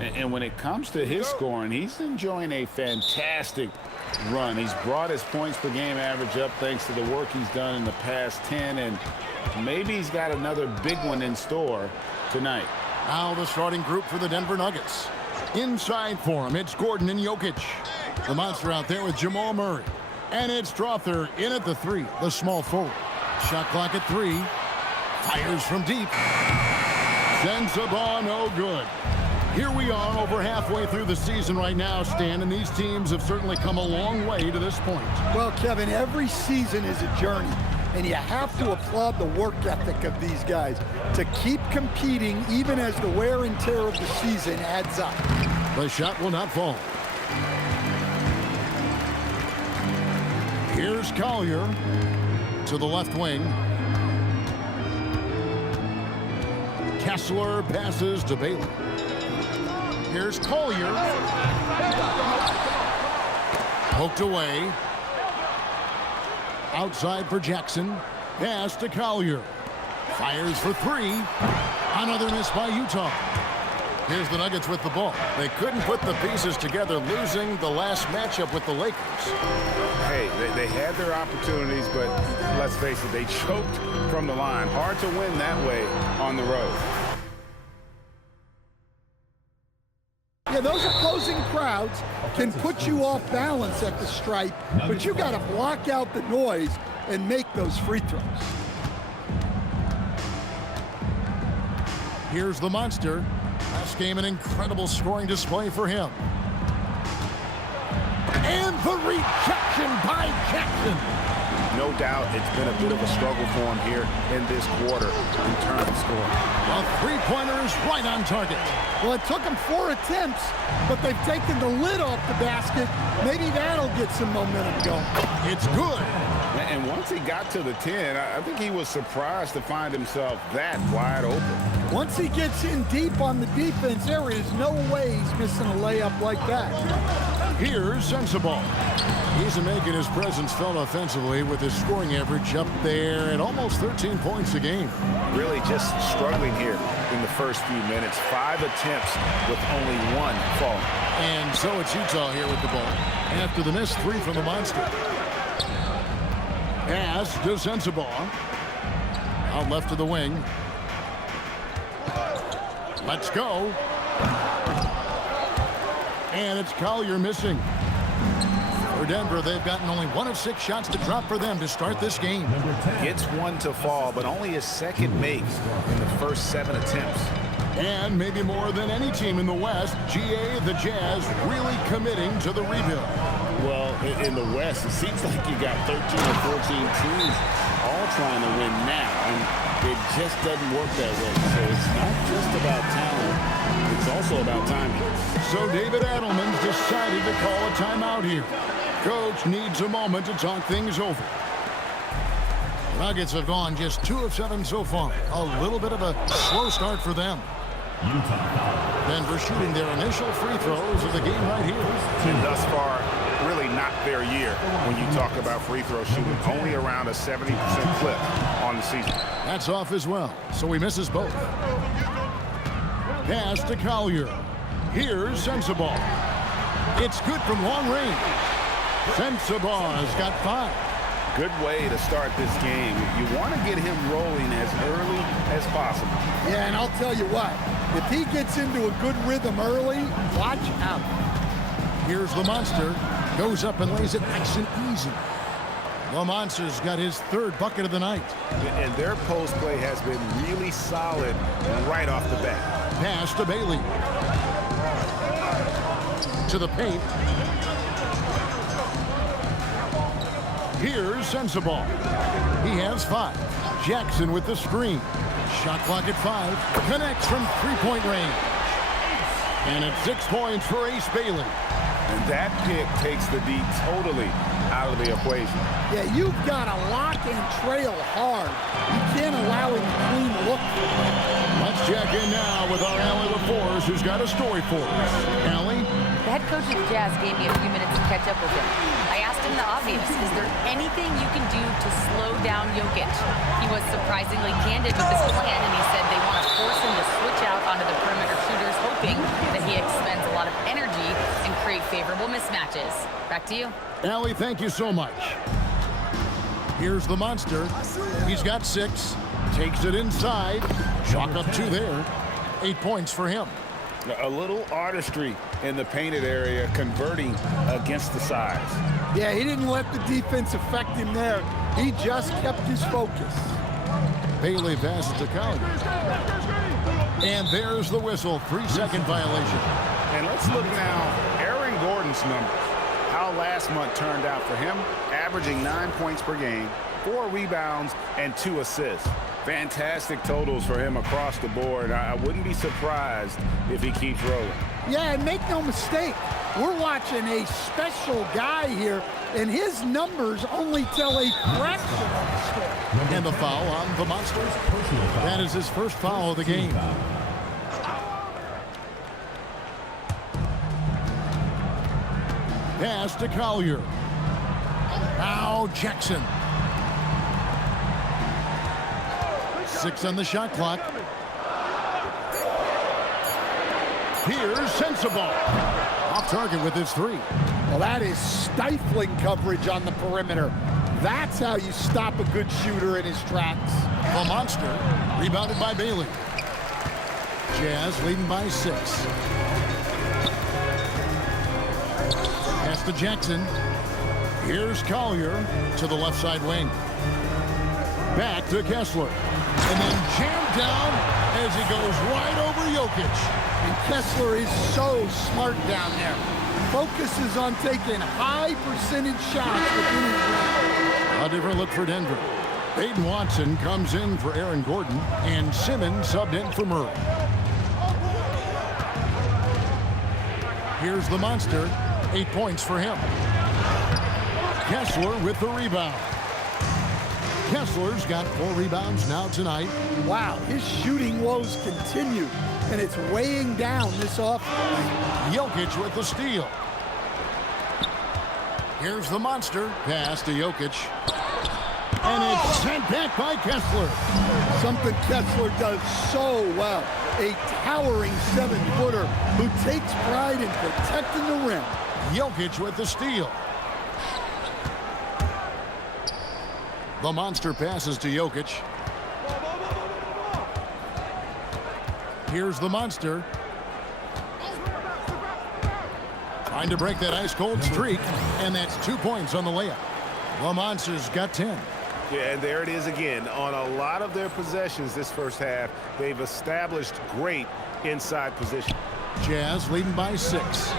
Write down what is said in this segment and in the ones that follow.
And when it comes to his scoring, he's enjoying a fantastic run. He's brought his points per game average up thanks to the work he's done in the past 10, and maybe he's got another big one in store tonight. Now the starting group for the Denver Nuggets. Inside for him, it's Gordon and Jokic. The monster out there with Jamal Murray. And it's Strother in at the 3, the small forward. Shot clock at 3. Fires from deep. Sends the ball, no good. Here we are over halfway through the season right now, Stan, and these teams have certainly come a long way to this point. Well, Kevin, every season is a journey, and you have to applaud the work ethic of these guys to keep competing even as the wear and tear of the season adds up. The shot will not fall. Here's Collier to the left wing. Kessler passes to Bailey. Here's Collier. Poked away. Outside for Jackson. Pass to Collier. Fires for 3. Another miss by Utah. Here's the Nuggets with the ball. They couldn't put the pieces together, losing the last matchup with the Lakers. Hey, they had their opportunities, but let's face it, they choked from the line. Hard to win that way on the road. Yeah, those opposing crowds can put you off balance at the stripe, but you got to block out the noise and make those free throws. Here's the monster. Last game, an incredible scoring display for him. And the rejection by Jackson. No doubt it's been a bit of a struggle for him here in this quarter in terms of scoring. The three-pointer is right on target. Well, it took them 4 attempts, but they've taken the lid off the basket. Maybe that'll get some momentum going. It's good. And once he got to the 10, I think he was surprised to find himself that wide open. Once he gets in deep on the defense, there is no way he's missing a layup like that. Here's Sensabaugh. He's making his presence felt offensively with his scoring average up there at almost 13 points a game. Really just struggling here in the first few minutes. 5 attempts with only 1 falling. And so it's Utah here with the ball after the missed 3 from the monster. Pass to Sensabaugh. Out left to the wing. Let's go. And it's Collier missing. For Denver, they've gotten only 1 of 6 shots to drop for them to start this game. Gets 1 to fall, but only his second make in the first 7 attempts. And maybe more than any team in the West, GA, the Jazz, really committing to the rebuild. Well, in the West, it seems like you got 13 or 14 teams all trying to win now, and it just doesn't work that way. So it's not just about talent, it's also about timing. So David Adelman's decided to call a timeout here. Coach needs a moment to talk things over. The Nuggets have gone just 2 of 7 so far. A little bit of a slow start for them. Denver shooting their initial free throws of the game right here. And thus far, really not their year when you talk about free throw shooting. Only around a 70% clip on the season. That's off as well, so he misses both. Pass to Collier. Here's Sensabaugh. It's good from long range. Sensabaugh has got 5. Good way to start this game. You want to get him rolling as early as possible. Yeah, and I'll tell you what, if he gets into a good rhythm early, watch out. Here's the monster. Goes up and lays it nice and easy. The monster's got his 3rd bucket of the night. And their post play has been really solid right off the bat. Pass to Bailey. To the paint. Here's Sensabaugh. He has 5. Jackson with the screen. Shot clock at 5. Connects from 3-point range. And it's 6 points for Ace Bailey. And that pick takes the D totally out of the equation. Yeah, you've got to lock and trail hard. You can't allow him to clean the look. Let's check in now with our Allie LaForce, who's got a story for us. Allie? The head coach of the Jazz gave me a few minutes to catch up with him. I asked him the obvious. Is there anything you can do to slow down Jokic? He was surprisingly candid with his plan, and he said they want to force him to switch out onto the perimeter shooters, hoping hoping that he expends a lot of energy and create favorable mismatches. Back to you. Allie, thank you so much. Here's the monster. He's got 6. Takes it inside. Chalk up 2 there. 8 points for him. A little artistry in the painted area, converting against the size. Yeah, he didn't let the defense affect him there. He just kept his focus. Bailey passes to Collier. And there's the whistle. 3-second violation. And let's look now, Aaron Gordon's numbers. How last month turned out for him, averaging 9 points per game, 4 rebounds, and 2 assists. Fantastic totals for him across the board. I wouldn't be surprised if he keeps rolling. Yeah, and make no mistake, we're watching a special guy here, and his numbers only tell a fraction of the story. And the foul on the monster. That is his first foul of the game. Pass to Collier. Now Jackson. 6 on the shot clock. Here's Sensible. Off target with his 3. Well, that is stifling coverage on the perimeter. That's how you stop a good shooter in his tracks. The monster rebounded by Bailey. Jazz leading by 6. Pass to Jackson. Here's Collier to the left side wing. Back to Kessler. And then jammed down as he goes right over Jokic. And Kessler is so smart down there. Focuses on taking high percentage shots within his range. A different look for Denver. Peyton Watson comes in for Aaron Gordon, and Simmons subbed in for Murray. Here's the monster. 8 points for him. Kessler with the rebound. Kessler's got 4 rebounds now tonight. Wow, his shooting woes continue, and it's weighing down this offense. Jokic with the steal. Here's the monster. Pass to Jokic. And it's sent back by Kessler. Something Kessler does so well. A towering 7-footer who takes pride in protecting the rim. Jokic with the steal. The monster passes to Jokic. Here's the monster. Trying to break that ice-cold streak, and that's 2 points on the layup. The monster's got 10. Yeah, and there it is again. On a lot of their possessions this first half, they've established great inside position. Jazz leading by 6.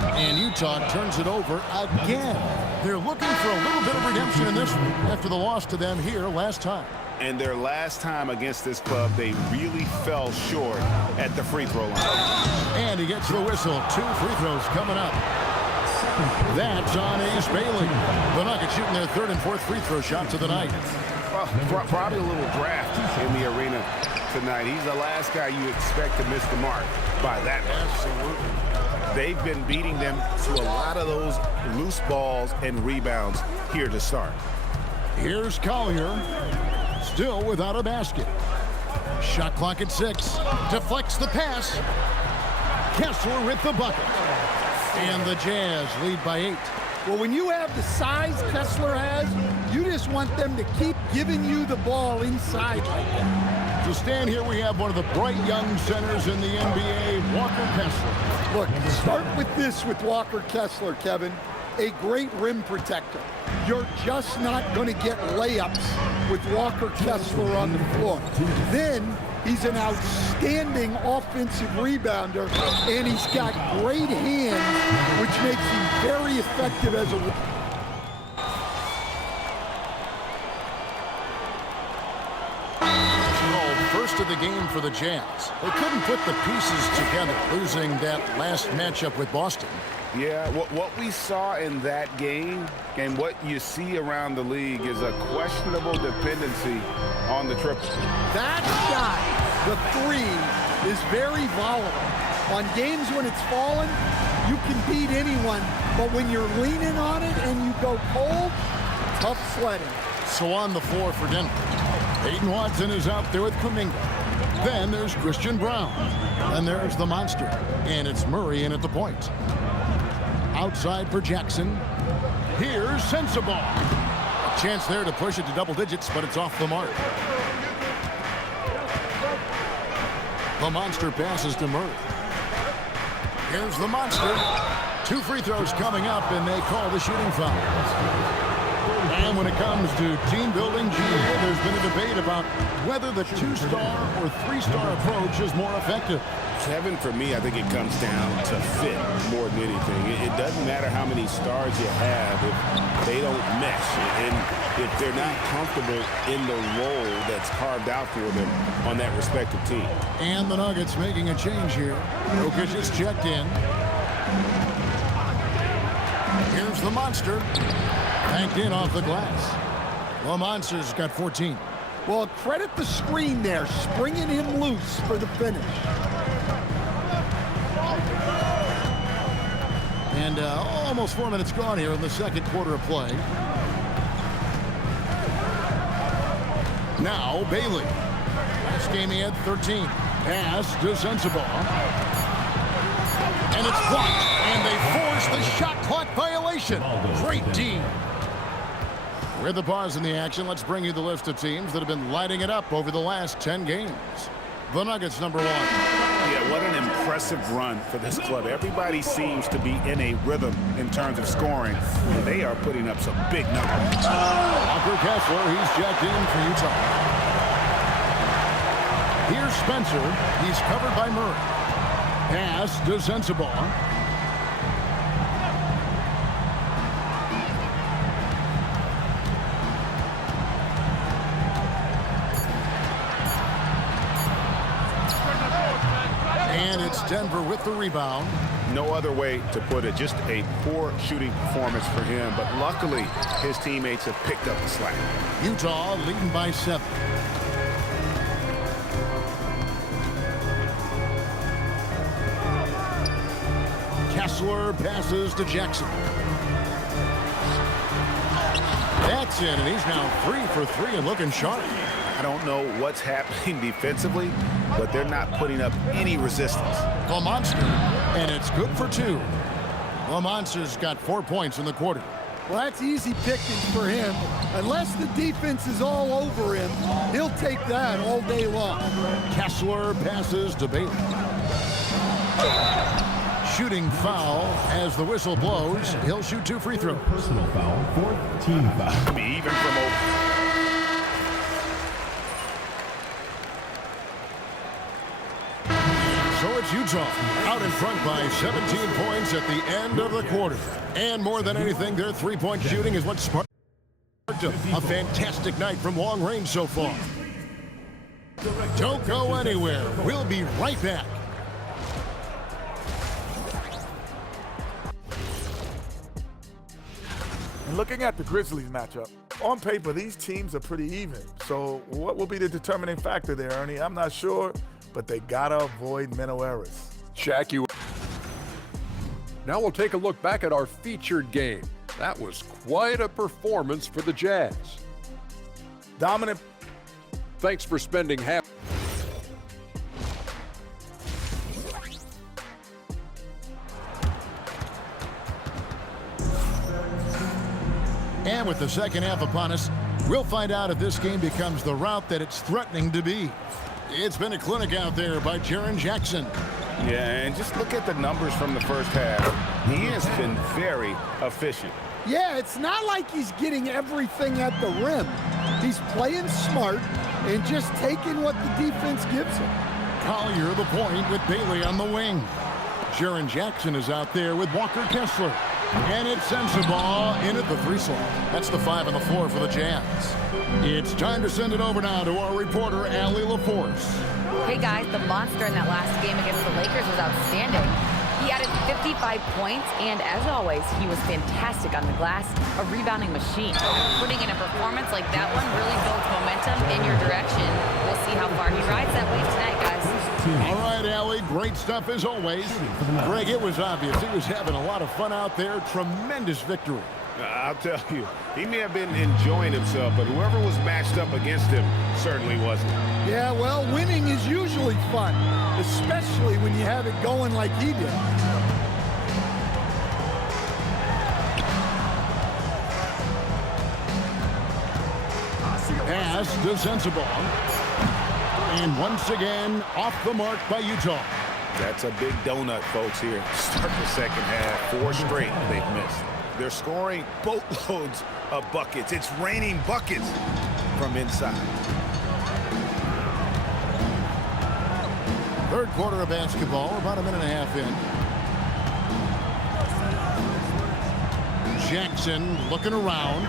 And Utah turns it over again. They're looking for a little bit of redemption in this one after the loss to them here last time. And their last time against this club, they really fell short at the free throw line. And he gets the whistle. 2 free throws coming up. That's on Ace Bailey. The Nuggets shooting their 3rd and 4th free throw shots of the night. Well, probably a little draft in the arena tonight. He's the last guy you expect to miss the mark by that much. Absolutely. They've been beating them to a lot of those loose balls and rebounds here to start. Here's Collier, still without a basket. Shot clock at 6. Deflects the pass. Kessler with the bucket. And the Jazz lead by 8. Well, when you have the size Kessler has, you just want them to keep giving you the ball inside like that. To stand here, we have one of the bright young centers in the NBA, Walker Kessler. Look, start with this with Walker Kessler, Kevin. A great rim protector. You're just not going to get layups with Walker Kessler on the floor. Then he's an outstanding offensive rebounder, and he's got great hands, which makes him very effective as a... First of the game for the Jazz. They couldn't put the pieces together, losing that last matchup with Boston. Yeah, what we saw in that game and what you see around the league is a questionable dependency on the triple. That shot, the 3, is very volatile. On games when it's falling, you can beat anyone, but when you're leaning on it and you go cold, tough sledding. So on the floor for Denver, Peyton Watson is out there with Kuminga. Then there's Christian Brown. And there's the monster. And it's Murray in at the point. Outside for Jackson. Here's Sensabaugh. A chance there to push it to double digits, but it's off the mark. The monster passes to Murray. Here's the monster. 2 free throws coming up, and they call the shooting foul. And when it comes to team building, GA, there's been a debate about whether the 2-star or 3-star approach is more effective. Kevin, for me, I think it comes down to fit more than anything. It doesn't matter how many stars you have if they don't mesh and if they're not comfortable in the role that's carved out for them on that respective team. And the Nuggets making a change here. Jokic is checked in. Here's the monster. Banked in off the glass. The monster's got 14. Well, credit the screen there, springing him loose for the finish. And almost 4 minutes gone here in the second quarter of play. Now Bailey. Last game he had 13. Pass to Sensabaugh. And it's blocked. And they force the shot clock violation. Great D. With the pause in the action, let's bring you the list of teams that have been lighting it up over the last 10 games. The Nuggets, number 1. Yeah, what an impressive run for this club. Everybody seems to be in a rhythm in terms of scoring, and they are putting up some big numbers. Walker Kessler, he's checked in for Utah. Here's Spencer. He's covered by Murray. Pass to Sensabaugh. And it's Denver with the rebound. No other way to put it. Just a poor shooting performance for him. But luckily, his teammates have picked up the slack. Utah leading by 7. Kessler passes to Jackson. That's it, and he's now 3 for 3 and looking sharp. I don't know what's happening defensively, but they're not putting up any resistance. The monster, and it's good for 2. The monster's got 4 points in the quarter. Well, that's easy pickings for him. Unless the defense is all over him, he'll take that all day long. Kessler passes to Bailey. Shooting foul as the whistle blows. He'll shoot 2 free throws. Personal foul, 4th team foul. I mean, even from over. So it's Utah out in front by 17 points at the end of the quarter. And more than anything, their 3-point shooting is what sparked a fantastic night from long range so far. Don't go anywhere. We'll be right back. And looking at the Grizzlies matchup, on paper, these teams are pretty even. So what will be the determining factor there, Ernie? I'm not sure, but they gotta avoid mental errors. Shaq, you. Now we'll take a look back at our featured game. That was quite a performance for the Jazz. Dominant. Thanks for spending half. And with the second half upon us, we'll find out if this game becomes the route that it's threatening to be. It's been a clinic out there by Jaren Jackson. Yeah, and just look at the numbers from the first half. He has been very efficient. Yeah, it's not like he's getting everything at the rim. He's playing smart and just taking what the defense gives him. Collier the point with Bailey on the wing. Jaren Jackson is out there with Walker Kessler. And it's Sensabaugh in at the 3 slot. That's the 5 on the floor for the Jazz. It's time to send it over now to our reporter, Allie LaForce. Hey guys, the monster in that last game against the Lakers was outstanding. He added 55 points, and as always, he was fantastic on the glass, a rebounding machine. Putting in a performance like that one really builds momentum in your direction. We'll see how far he rides that wave tonight, guys. All right, Allie, great stuff as always. Greg, it was obvious he was having a lot of fun out there. Tremendous victory. I'll tell you, he may have been enjoying himself, but whoever was matched up against him certainly wasn't. Yeah, well, winning is usually fun, especially when you have it going like he did. Pass to Sensabaugh. And once again, off the mark by Utah. That's a big donut, folks, here. Start the second half. 4 straight they've missed. They're scoring boatloads of buckets. It's raining buckets from inside. Third quarter of basketball, about a minute and a half in. Jackson looking around.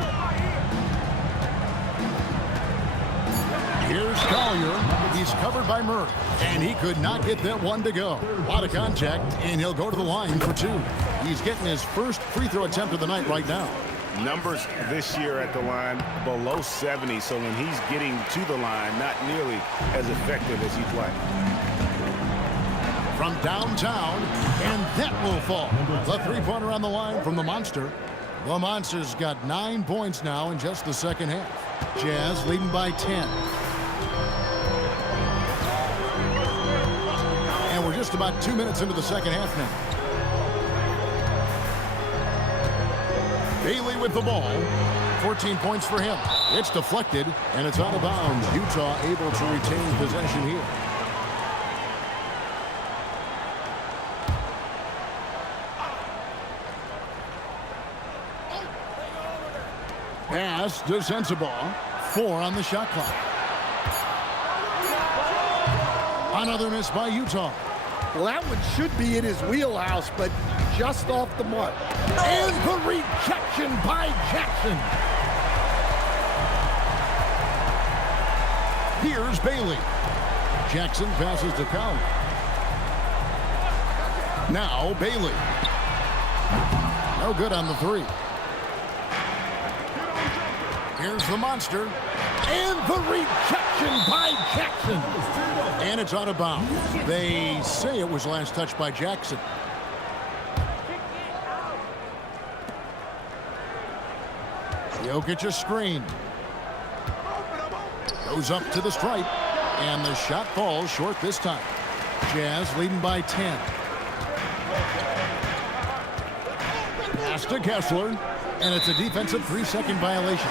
Here's Collier. He's covered by Murray, and he could not get that one to go. A lot of contact, and he'll go to the line for 2. He's getting his first free throw attempt of the night right now. Numbers this year at the line below 70, so when he's getting to the line, not nearly as effective as he'd like. From downtown, and that will fall. The three-pointer on the line from the Monster. The Monster's got 9 points now in just the second half. Jazz leading by 10. And we're just about 2 minutes into the second half now. Bailey with the ball. 14 points for him. It's deflected, and it's out of bounds. Utah able to retain possession here. Pass to Sensabaugh. 4 on the shot clock. Another miss by Utah. Well, that one should be in his wheelhouse, but just off the mark. And the rejection by Jackson. Here's Bailey. Jackson passes to Collier. Now Bailey. No good on the 3. Here's the Monster. And the rejection by Jackson. And it's out of bounds. They say it was last touched by Jackson. Jokic a screen. Goes up to the stripe. And the shot falls short this time. Jazz leading by 10. Pass to Kessler. And it's a defensive 3-second violation.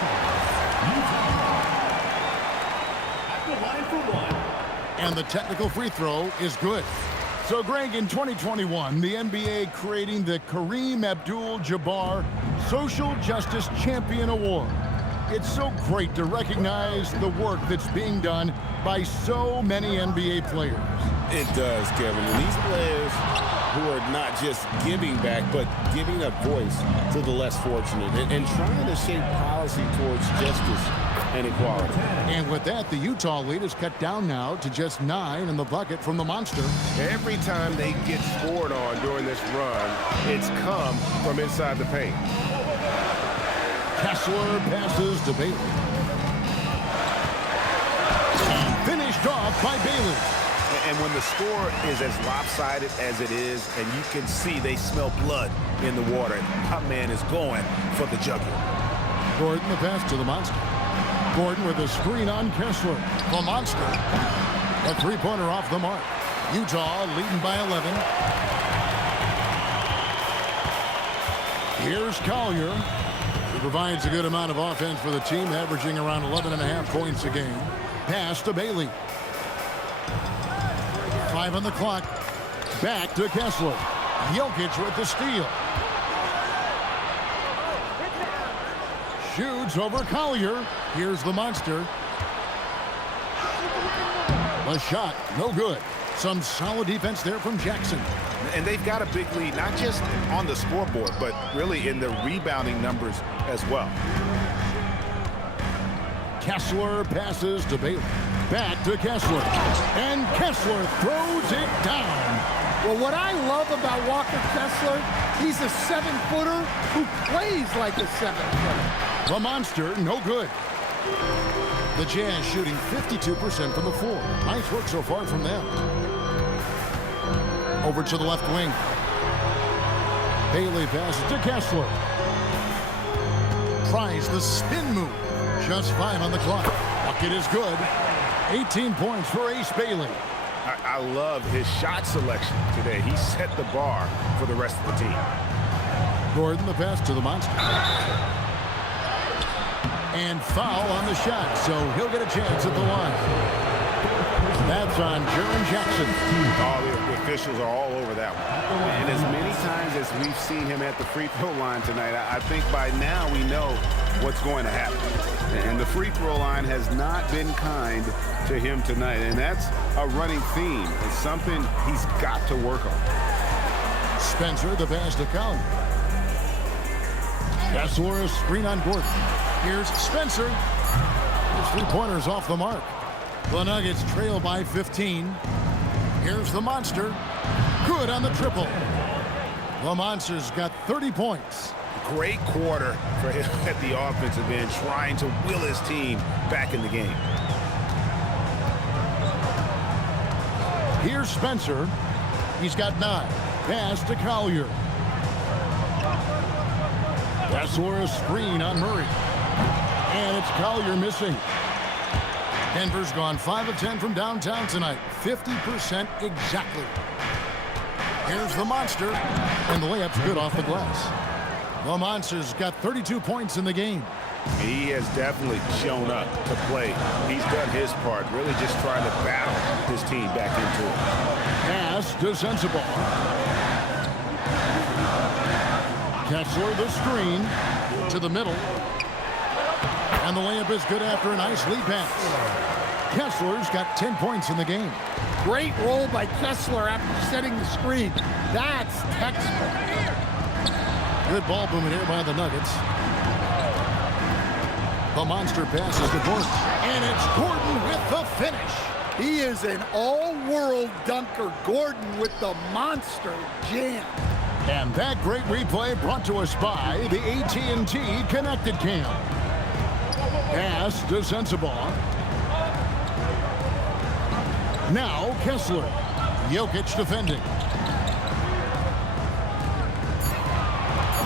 And the technical free throw is good. So, Greg, in 2021, the NBA creating the Kareem Abdul-Jabbar Social Justice Champion Award. It's so great to recognize the work that's being done by so many NBA players. It does, Kevin. And these players who are not just giving back, but giving a voice to the less fortunate and trying to shape policy towards justice and equality. And with that, the Utah lead is cut down now to just 9 in the bucket from the Monster. Every time they get scored on during this run, it's come from inside the paint. Kessler passes to Bailey. And finished off by Bailey. And when the score is as lopsided as it is, and you can see they smell blood in the water, my man is going for the jugular. Gordon the pass to the Monster. Gordon with a screen on Kessler. The Monster. A three-pointer off the mark. Utah leading by 11. Here's Collier. He provides a good amount of offense for the team, averaging around 11.5 points a game. Pass to Bailey. 5 on the clock. Back to Kessler. Jokic with the steal. Shoots over Collier. Here's the Monster. The shot, no good. Some solid defense there from Jackson. And they've got a big lead, not just on the scoreboard, but really in the rebounding numbers as well. Kessler passes to Bailey. Back to Kessler. And Kessler throws it down. Well, what I love about Walker Kessler, he's a 7-footer who plays like a 7-footer. The Monster, no good. The Jazz shooting 52% from the floor. Nice work so far from them. Over to the left wing. Bailey passes to Kessler. Tries the spin move. Just 5 on the clock. Bucket is good. 18 points for Ace Bailey. I love his shot selection today. He set the bar for the rest of the team. Gordon, the pass to the monster. And foul on the shot, so he'll get a chance at the line. That's on Jaren Jackson. Oh, the officials are all over that one. And as many times as we've seen him at the free throw line tonight, I think by now we know what's going to happen. And the free throw line has not been kind to him tonight. And that's a running theme. It's something he's got to work on. Spencer, the pass to Collier. Kessler, a screen on Gordon. Here's Spencer. His three-pointers off the mark. The Nuggets trail by 15. Here's the Monster. Good on the triple. The Monster's got 30 points. Great quarter for him at the offensive end, trying to will his team back in the game. Here's Spencer. He's got 9. Pass to Collier. Kessler, a screen on Murray. And it's Collier missing. Denver's gone 5 of 10 from downtown tonight. 50% exactly. Here's the Monster. And the layup's good off the glass. The Monster's got 32 points in the game. He has definitely shown up to play. He's done his part, really just trying to battle his team back into it. Pass to Sensible. Kessler, the screen to the middle. And the layup is good after a nice lead pass. Kessler's got 10 points in the game. Great roll by Kessler after setting the screen. That's textbook. Good ball movement here by the Nuggets. The Monster passes to Gordon. And it's Gordon with the finish. He is an all-world dunker. Gordon with the Monster jam. And that great replay brought to us by the AT&T Connected Cam. Pass to Sensible. Now Kessler. Jokic defending.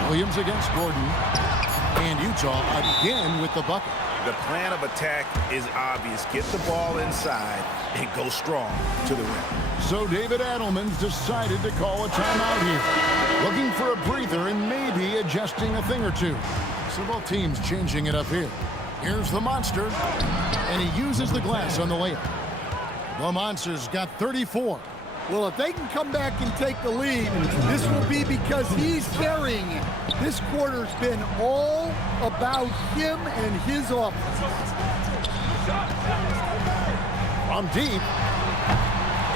Williams against Gordon. And Utah again with the bucket. The plan of attack is obvious. Get the ball inside and go strong to the rim. So David Adelman's decided to call a timeout here. Looking for a breather and maybe adjusting a thing or two. So both teams changing it up here. Here's the Monster. And he uses the glass on the layup. The Monster's got 34. Well, if they can come back and take the lead, this will be because he's carrying it. This quarter's been all about him and his offense. From deep.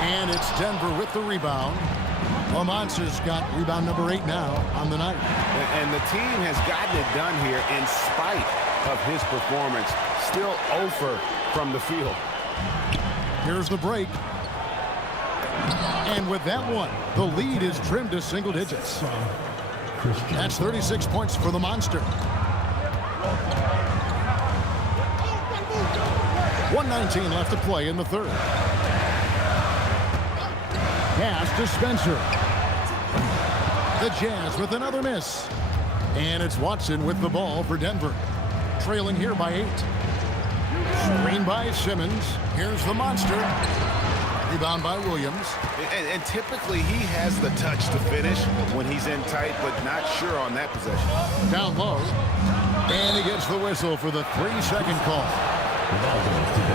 And it's Denver with the rebound. The Monster's got rebound number 8 now on the night. And the team has gotten it done here in spite of his performance. Still 0 from the field. Here's the break. And with that one, the lead is trimmed to single digits. That's 36 points for the Monster. 1:19 left to play in the third. Pass to Spencer. The Jazz with another miss. And it's Watson with the ball for Denver. Trailing here by 8. Screen by Simmons. Here's the Monster. Rebound by Williams. And typically he has the touch to finish when he's in tight, but not sure on that possession. Down low. And he gets the whistle for the 3-second call.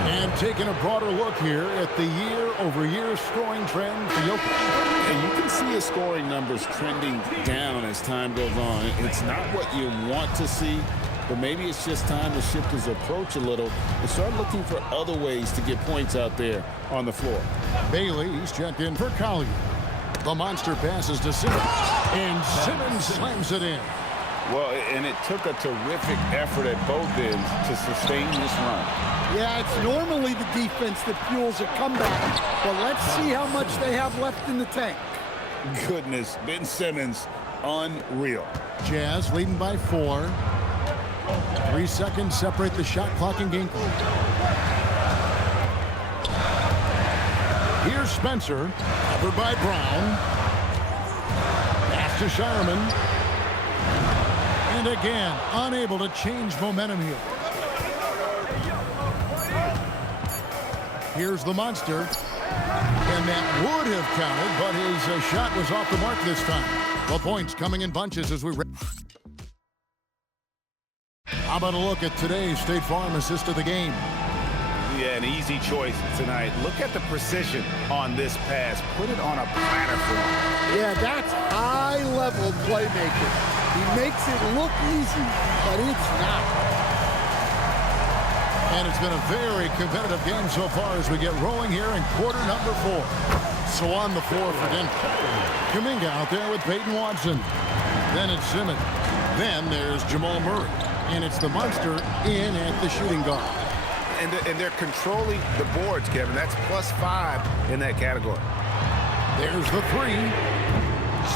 And taking a broader look here at the year-over-year scoring trend for Jokic. And you can see his scoring numbers trending down as time goes on. It's not what you want to see, but maybe it's just time to shift his approach a little and start looking for other ways to get points out there on the floor. Bailey's checked in for Collier. The Monster passes to Simmons. And Simmons slams it in. Well, and it took a terrific effort at both ends to sustain this run. Yeah, it's normally the defense that fuels a comeback, but let's see how much they have left in the tank. Goodness, Ben Simmons, unreal. Jazz leading by 4. 3 seconds separate the shot clock and game clock. Here's Spencer, covered by Brown. Pass to Shireman. And again, unable to change momentum here. Here's the monster. And that would have counted, but his shot was off the mark this time. The points coming in bunches as we... How about a look at today's State Farm assist of the game? Yeah, an easy choice tonight. Look at the precision on this pass. Put it on a platter for him. Yeah, that's high-level playmaking. He makes it look easy, but it's not. And it's been a very competitive game so far as we get rolling here in quarter number 4. So on the floor for Denver. Kuminga out there with Peyton Watson. Then it's Simmons. Then there's Jamal Murray. And it's the monster in at the shooting guard. And they're controlling the boards, Kevin. That's +5 in that category. There's the 3.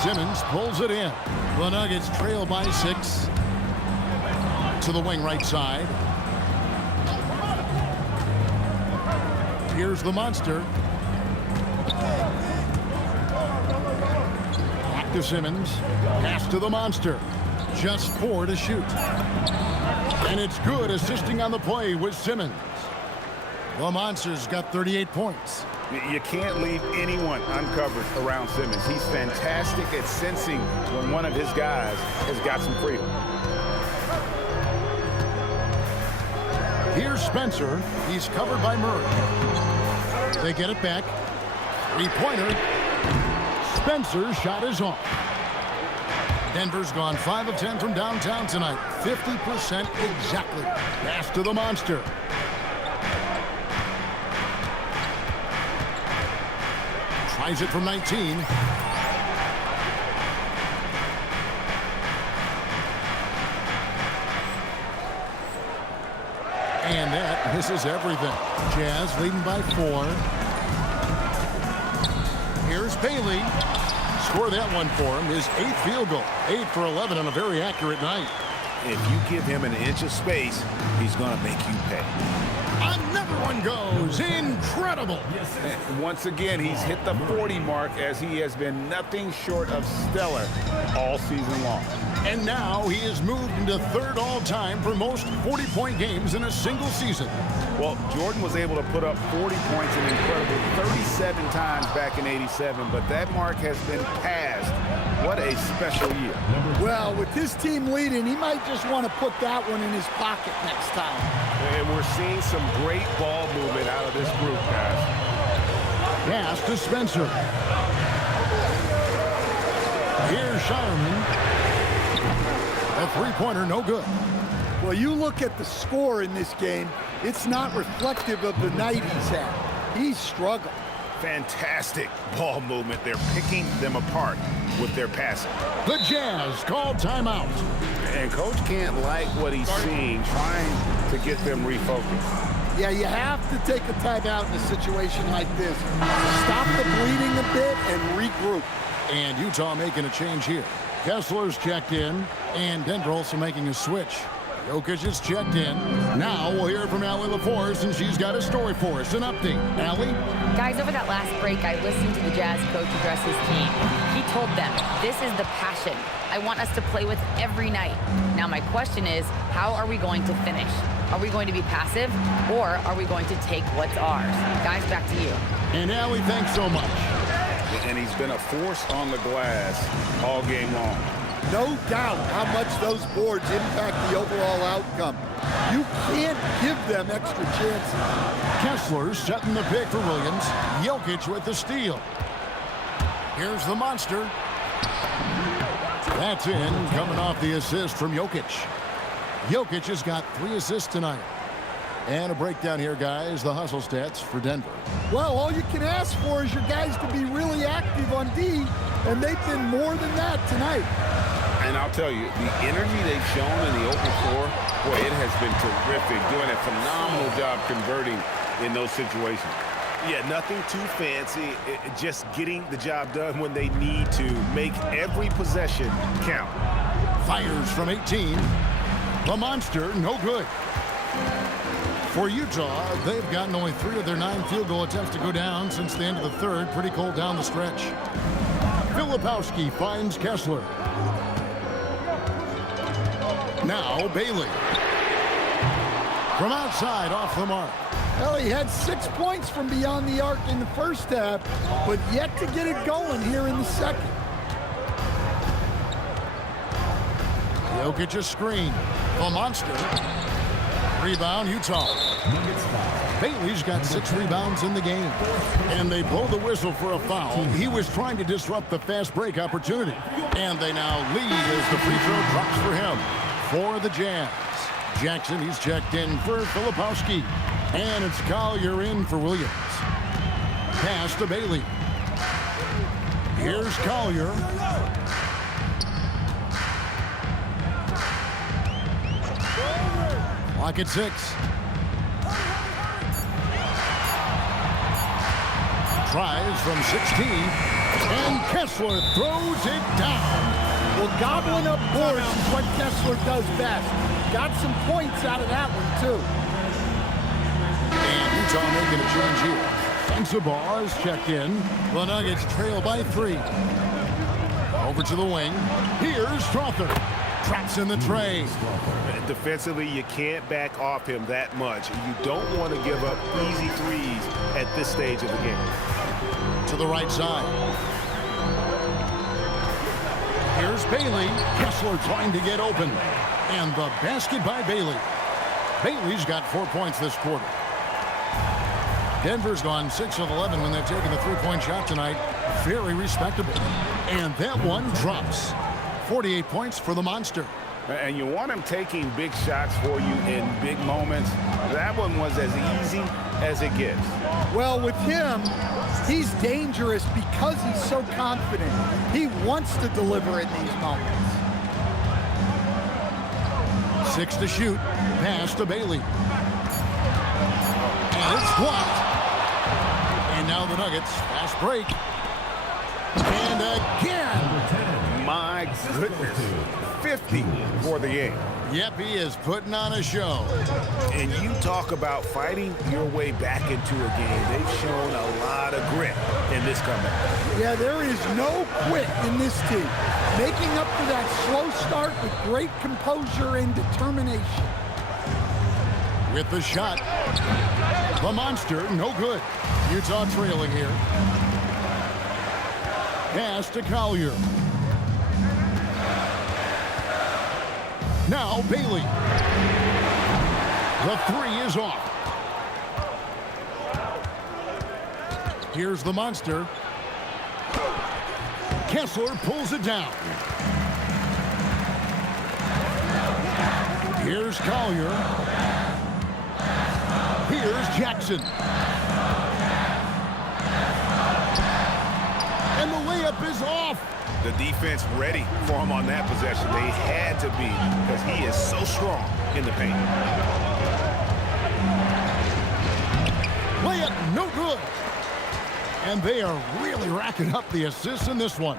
Simmons pulls it in. The Nuggets trail by 6. To the wing right side. Here's the monster. Back to Simmons. Pass to the monster. Just 4 to shoot. And it's good, assisting on the play with Simmons. The monster's got 38 points. You can't leave anyone uncovered around Simmons. He's fantastic at sensing when one of his guys has got some freedom. Here's Spencer. He's covered by Murray. They get it back. 3-pointer. Spencer's shot is off. Denver's gone 5 of 10 from downtown tonight. 50% exactly. Pass to the monster. Tries it from 19. And that misses everything. Jazz leading by 4. Here's Bailey. Score that one for him. His 8th field goal. 8 for 11 on a very accurate night. If you give him an inch of space, he's going to make you pay. Another one goes. Incredible. And once again, he's hit the 40 mark as he has been nothing short of stellar all season long. And now he has moved into 3rd all-time for most 40-point games in a single season. Well, Jordan was able to put up 40 points an incredible 37 times back in '87, but that mark has been passed. What a special year. Well, with this team leading, he might just want to put that one in his pocket next time. And we're seeing some great ball movement out of this group, guys. Pass to Spencer. Here's Shireman. A 3-pointer, no good. Well, you look at the score in this game, it's not reflective of the night he's had. He's struggled. Fantastic ball movement. They're picking them apart with their passing. The Jazz call timeout. And Coach can't like what he's seeing, trying to get them refocused. Yeah, you have to take a timeout in a situation like this. Stop the bleeding a bit and regroup. And Utah making a change here. Kessler's checked in, and Denver also making a switch. Jokic is checked in. Now we'll hear from Allie LaForce, and she's got a story for us. An update. Allie? Guys, over that last break, I listened to the Jazz coach address his team. He told them, this is the passion I want us to play with every night. Now my question is, how are we going to finish? Are we going to be passive, or are we going to take what's ours? Guys, back to you. And Allie, thanks so much. And he's been a force on the glass all game long. No doubt how much those boards impact the overall outcome. You can't give them extra chances. Kessler setting the pick for Williams. Jokic with the steal. Here's the monster. That's in, coming off the assist from Jokic. Jokic has got 3 assists tonight. And a breakdown here, guys, the hustle stats for Denver. Well, all you can ask for is your guys to be really active on D, and they've been more than that tonight. And I'll tell you, the energy they've shown in the open floor, boy, it has been terrific, doing a phenomenal job converting in those situations. Yeah, nothing too fancy, just getting the job done when they need to, make every possession count. Fires from 18. The monster, no good. For Utah, they've gotten only 3 of their 9 field goal attempts to go down since the end of the 3rd. Pretty cold down the stretch. Filipowski finds Kessler. Now Bailey. From outside, off the mark. Well, he had 6 points from beyond the arc in the first half, but yet to get it going here in the second. Jokic a screen. The monster. Rebound, Utah. Bailey's got 6 rebounds in the game. And they blow the whistle for a foul. He was trying to disrupt the fast break opportunity. And they now lead as the free throw drops for him. For the Jazz. Jackson, he's checked in for Filipowski. And it's Collier in for Williams. Pass to Bailey. Here's Collier. Clock at 6. Tries from 16. And Kessler throws it down. Well, gobbling up boards is what Kessler does best. Got some points out of that one, too. And Utah making a change here. Sensabaugh is checked in. The Nuggets trail by 3. Over to the wing. Here's Strother. Traps in the tray. Defensively, you can't back off him that much. You don't want to give up easy threes at this stage of the game. To the right side. Here's Bailey. Kessler trying to get open. And the basket by Bailey. Bailey's got 4 points this quarter. Denver's gone 6 of 11 when they've taken the three-point shot tonight. Very respectable. And that one drops. 48 points for the Monster. And you want him taking big shots for you in big moments. That one was as easy as it gets. Well, with him, he's dangerous because he's so confident. He wants to deliver in these moments. 6 to shoot. Pass to Bailey. And it's blocked. And now the Nuggets. Fast break. And again. My goodness. 50 for the game. Yep, he is putting on a show. And you talk about fighting your way back into a game. They've shown a lot of grit in this comeback. Yeah, there is no quit in this team. Making up for that slow start with great composure and determination. With the shot. The Monster, no good. Utah trailing here. Pass to Collier. Now Bailey. The 3 is off. Here's the Monster. Kessler pulls it down. Here's Collier. Here's Jackson. And the layup is off. The defense ready for him on that possession. They had to be because he is so strong in the paint. Layup no good. And they are really racking up the assists in this one.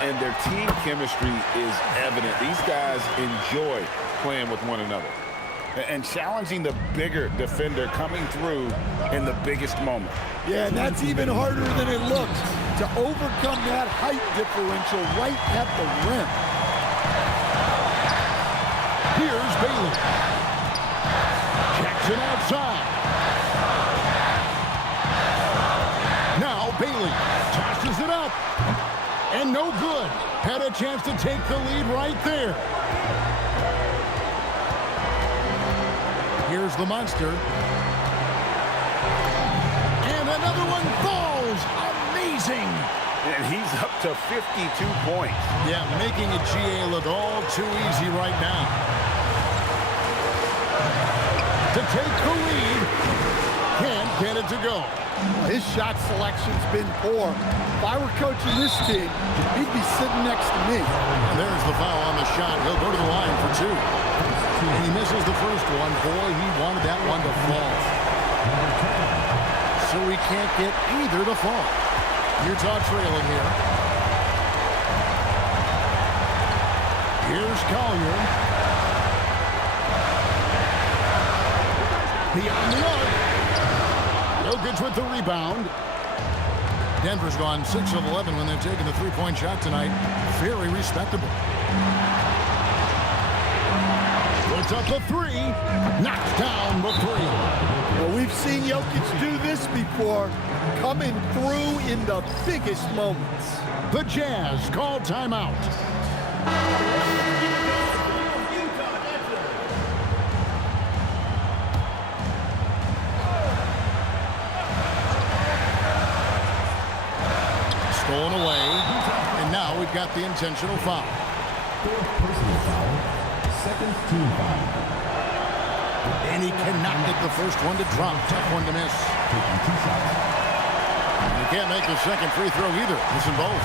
And their team chemistry is evident. These guys enjoy playing with one another and challenging the bigger defender coming through in the biggest moment. Yeah, and that's even harder than it looks to overcome that height differential right at the rim. Here's Bailey. Jackson outside. Now Bailey tosses it up. And no good. Had a chance to take the lead right there. Here's the Monster. And another one falls. Amazing. And he's up to 52 points. Yeah, making a GA look all too easy right now. To take the lead. Can't get it to go. His shot selection's been poor. If I were coaching this team, he'd be sitting next to me. And there's the foul on the shot. He'll go to the line for 2. And he misses the first one. Boy, he wanted that one to fall. So he can't get either to fall. Utah trailing here. Here's Collier. Beyond the arc. Jokic with the rebound. Denver's gone 6 of 11 when they've taken the three-point shot tonight. Very respectable. Puts up the 3. Knocks down the 3. Well, we've seen Jokic do this before, coming through in the biggest moments. The Jazz call timeout. Stolen away, and now we've got the intentional foul. Fourth personal foul. Second team foul. And he cannot get the first one to drop. Tough one to miss. Taking 2 shots. He can't make the second free throw either. Missing both.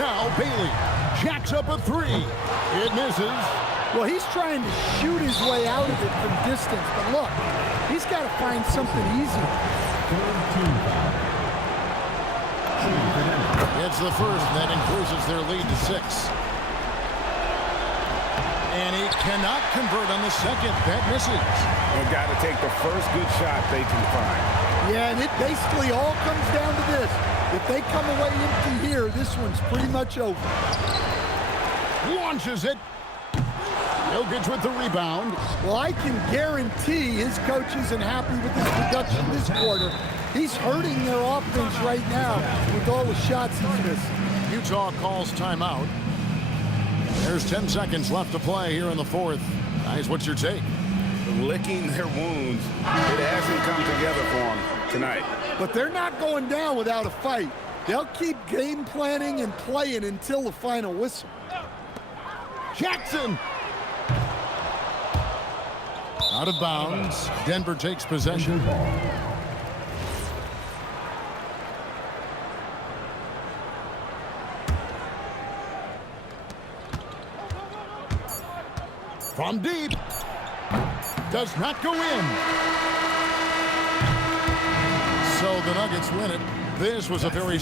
Now Bailey jacks up a three. It misses. Well, he's trying to shoot his way out of it from distance, but look, he's got to find something easier. Third team foul. It's the first, and that increases their lead to 6. And he cannot convert on the second. That misses. They've got to take the first good shot they can find. Yeah, and it basically all comes down to this. If they come away empty here, this one's pretty much over. Launches it. Jokic with the rebound. Well, I can guarantee his coach isn't happy with his production this quarter. He's hurting their offense right now with all the shots he's missing. Utah calls timeout. There's 10 seconds left to play here in the fourth. Guys, what's your take? Licking their wounds. It hasn't come together for them tonight. But they're not going down without a fight. They'll keep game planning and playing until the final whistle. Jackson! Out of bounds. Denver takes possession. From deep. Does not go in. So the Nuggets win it. This was a very